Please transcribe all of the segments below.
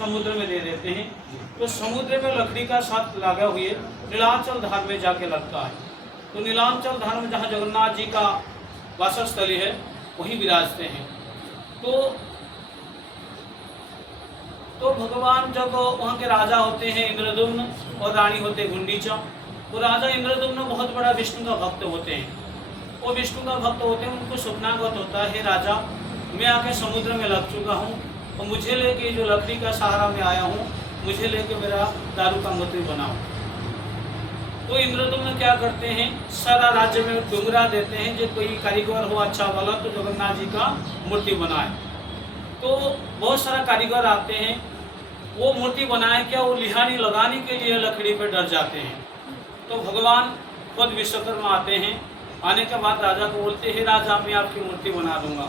समुद्र में दे देते हैं। तो समुद्र में लकड़ी का साथ लगा हुए नीलांचल धार में जाके लगता है। तो नीलांचल धार में जहाँ जगन्नाथ जी का वासस्थली है वहीं विराजते हैं। तो भगवान जब वहाँ के राजा होते हैं इंद्रद्युम्न और रानी होते गुंडीचा, तो राजा इंद्रद्युम्न बहुत बड़ा विष्णु का भक्त होते हैं। वो विष्णु का भक्त होते हैं, उनको स्वप्नागत होता है, राजा मैं आके समुद्र में लग चुका हूँ और मुझे लेके जो लकड़ी का सहारा में आया हूँ, मुझे लेके मेरा दारू का मूर्ति बनाओ। तो इंद्रद्युम्न क्या करते हैं, सारा राज्य में डुंगरा देते हैं, जो कोई कारीगर हो अच्छा वाला तो जगन्नाथ जी का मूर्ति बनाए। तो बहुत सारा कारीगर आते हैं, वो मूर्ति बनाए क्या, वो लिहानी लगाने के लिए लकड़ी पर डर जाते हैं। तो भगवान खुद विश्वकर्मा आते हैं। आने के बाद राजा को बोलते हैं, राजा मैं आपकी मूर्ति बना दूंगा,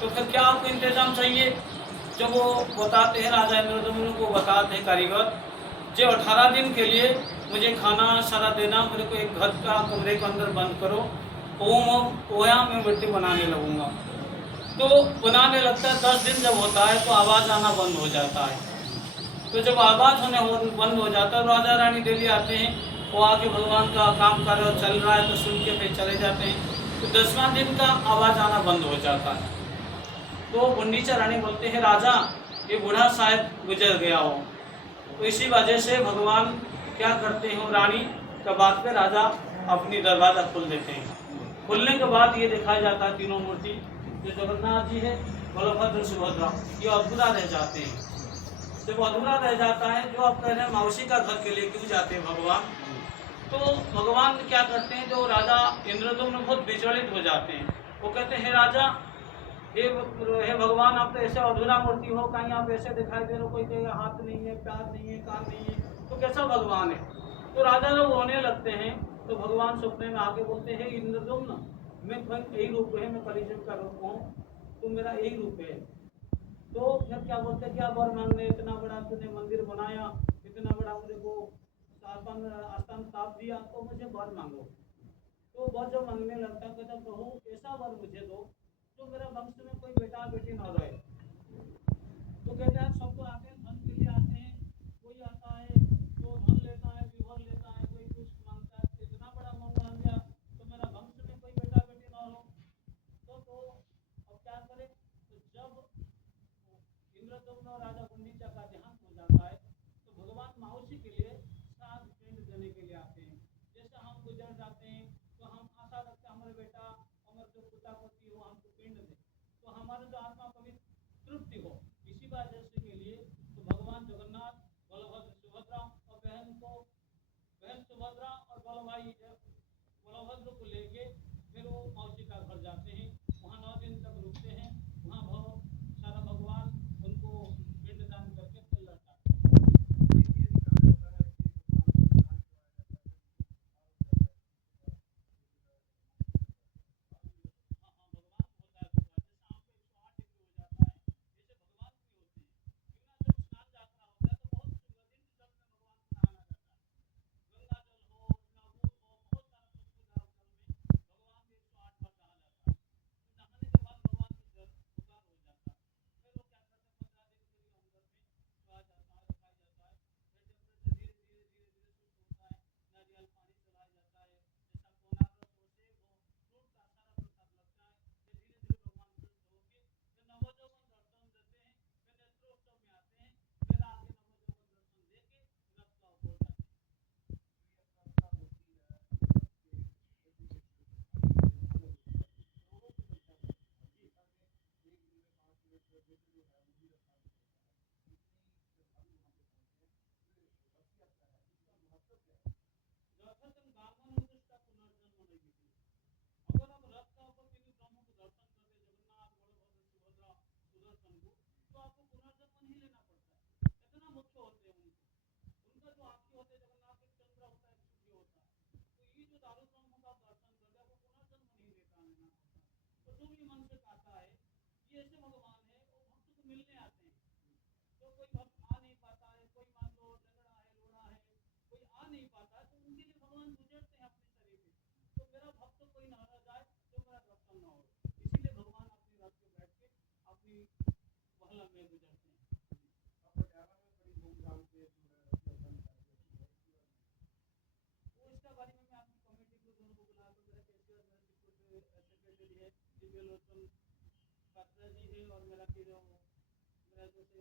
तो फिर क्या आपको इंतजाम चाहिए। जब वो बताते हैं, राजा इंद्रद्युम्न को बताते हैं कारीगर, जो 18 दिन के लिए मुझे खाना सारा देना, मेरे को एक घर का कमरे के अंदर बंद करो, वहाँ मैं मूर्ति बनाने लगूंगा। तो बनाने लगता है, 10 दिन जब होता है तो आवाज़ आना बंद हो जाता है। तो जब आवाज़ होने बंद हो जाता है, राजा रानी डेली आते हैं, वो आके भगवान का काम कार्य चल रहा है तो सुन के फिर चले जाते हैं। तो 10वां दिन का आवाज़ आना बंद हो जाता है। तो गुंडीचा रानी बोलते हैं, राजा ये बूढ़ा शायद गुजर गया हो। तो इसी वजह से भगवान क्या करते हैं, रानी के बात पे राजा अपनी दरवाज़ा खोल देते हैं। खोलने के बाद ये दिखाया जाता है, तीनों मूर्ति जो जगन्नाथ जी है, बलभद्र, सुभद्रा, ये अधूरा रह जाते हैं। जब अधूरा रह जाता है, जो आप कह रहे हैं मौसी का घर के लिए क्यों जाते हैं भगवान, तो भगवान क्या करते हैं, जो राजा इंद्रद्युम्न बहुत विचलित हो जाते हैं। वो कहते हैं, राजा हे भगवान, आप तो ऐसे अधूरा मूर्ति हो, कहीं आप ऐसे दिखाई दे रहे हो, कोई कहेगा हाथ नहीं है, पैर नहीं है, कान नहीं है, तो कैसा भगवान है। तो राजा जब रोने लगते हैं तो भगवान सपने में आके बोलते हैं, इंद्रद्युम्न मैं यही रूप है, मैं कलियुग का रूप हूँ, तुम मेरा यही रूप है। तो फिर क्या बोलते हैं, क्या वर मांगने, इतना बड़ा तूने मंदिर बनाया, इतना बड़ा मुझे को आस्थान स्थाप दिया, तो मुझे वर मांगो। तो वर जो मांगने लगता, कहता प्रभु ऐसा वर मुझे दो जो मेरा वंश में कोई बेटा बेटी न रहे। तो कहते हैं, सब तो आते हैं धन के लिए आते हैं, कोई आता है तो धन लेता है, विभर लेता है, कोई कुछ मांगता है, इतना बड़ा मांग गया तो मेरा वंश में कोई बेटा बेटी न हो। तो अब क्या करें। तो जब इंद्रद्युम्न और राजा गुंडीचा का देहांत हो जाता है, तो भगवान मौसी के लिए श्राद्ध पिंड देने के लिए आते हैं। जैसे हम गुजर जाते हैं तो हम आशा रखते हैं हमारे बेटा, हमारे जो पिता पति हो, हमको पिंड दे, तो हमारे जो आत्मा पवित्र तृप्ति हो। इसी वजह से के लिए तो भगवान जगन्नाथ, बलभद्र, सुभद्रा और बहन सुभद्रा और बलभद्र को लेके फिर वो मौसी का घर जाते हैं। वहाँ 9 दिन तक रुकते हैं। वहाँ सारा भगवान उनको पिंडदान करके फिर लौटाते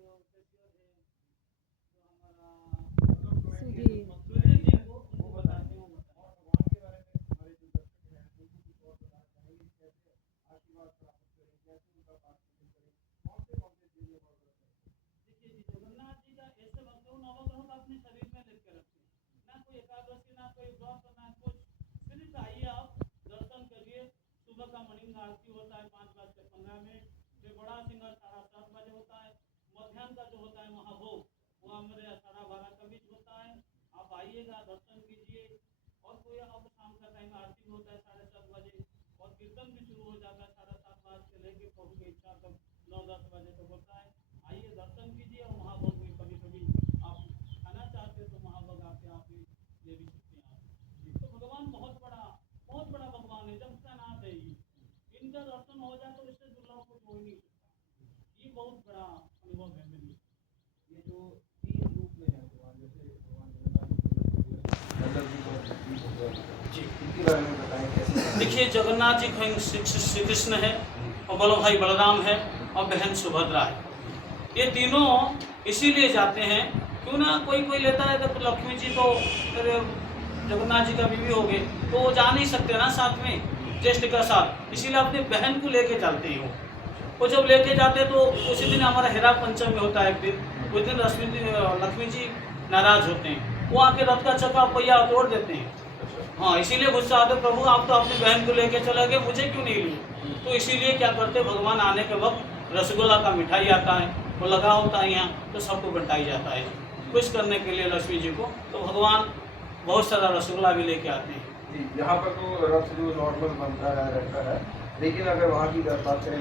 जो फेस्टिवल है जो हमारा सूर्य सूर्य जी को वो बताते हैं, वो बताते हैं। देखिए जी, जगन्नाथ जी का ऐसे भक्त है, वो नवग्रहों को अपने शरीर में लेके रखते हैं, ना कोई एकादशी ना कोई व्रत ना कुछ, सिर्फ आइए आप दर्शन करिए। सुबह का मॉर्निंग आरती होता है 5:15 फिर बड़ा सिंगर 7:30 होता है। मध्याह्न का जो होता है महाभोग वो हमारे 12:30 का बीच होता है। आप आइएगा, दर्शन कीजिए। और कोई अब शाम का टाइम आरती भी होता है 7:30 और कीर्तन भी शुरू हो जाता है 7:30 से लेके प्रभु की इच्छा तक 9-10 बजे तक होता है। आइए दर्शन कीजिए। और महाभोग में कभी कभी आप खाना चाहते हो तो महाभोग आके आप भी ले भी सकते हैं आप। तो भगवान बहुत बड़ा भगवान है, जब का नाथ है ये। इनका दर्शन हो जाए तो इससे दुर्लभ कुछ हो ही नहीं सकता। ये बहुत बड़ा अनुभव है मेरे लिए। ये जो 3 रूप में है भगवान, जैसे भगवान जगन्नाथ जी को जी इनके बारे में बताएं कैसे। देखिए, जगन्नाथ जी स्वयं श्री कृष्ण है और बड़ो भाई बलराम है और बहन सुभद्रा है। ये तीनों इसीलिए जाते हैं, क्यों ना कोई कोई लेता है तो लक्ष्मी जी तो जगन्नाथ जी का बीवी हो गए तो वो जा नहीं सकते ना साथ में ज्येष्ठ का साथ, इसीलिए अपनी बहन को लेके चलते हैं। वो जब लेके जाते तो उसी दिन हमारा हेरा पंचमी होता है एक दिन, उस दिन लक्ष्मी जी नाराज होते हैं, वो आके रथ का चक्का पहिया तोड़ देते हैं। हाँ, इसीलिए गुस्सा आते, प्रभु आप तो अपनी बहन को लेके चले गए, मुझे क्यों नहीं लिए। तो इसीलिए क्या करते, भगवान आने के वक्त रसगुल्ला का मिठाई आता है, वो लगा होता है यहाँ, तो सबको बंटाई जाता है खुश करने के लिए लक्ष्मी जी को। तो भगवान बहुत सारा रसगुल्ला भी लेके आते हैं। जी, यहाँ पर तो रथ जो नॉर्मल बनता है रहता है, लेकिन अगर वहाँ की बात करें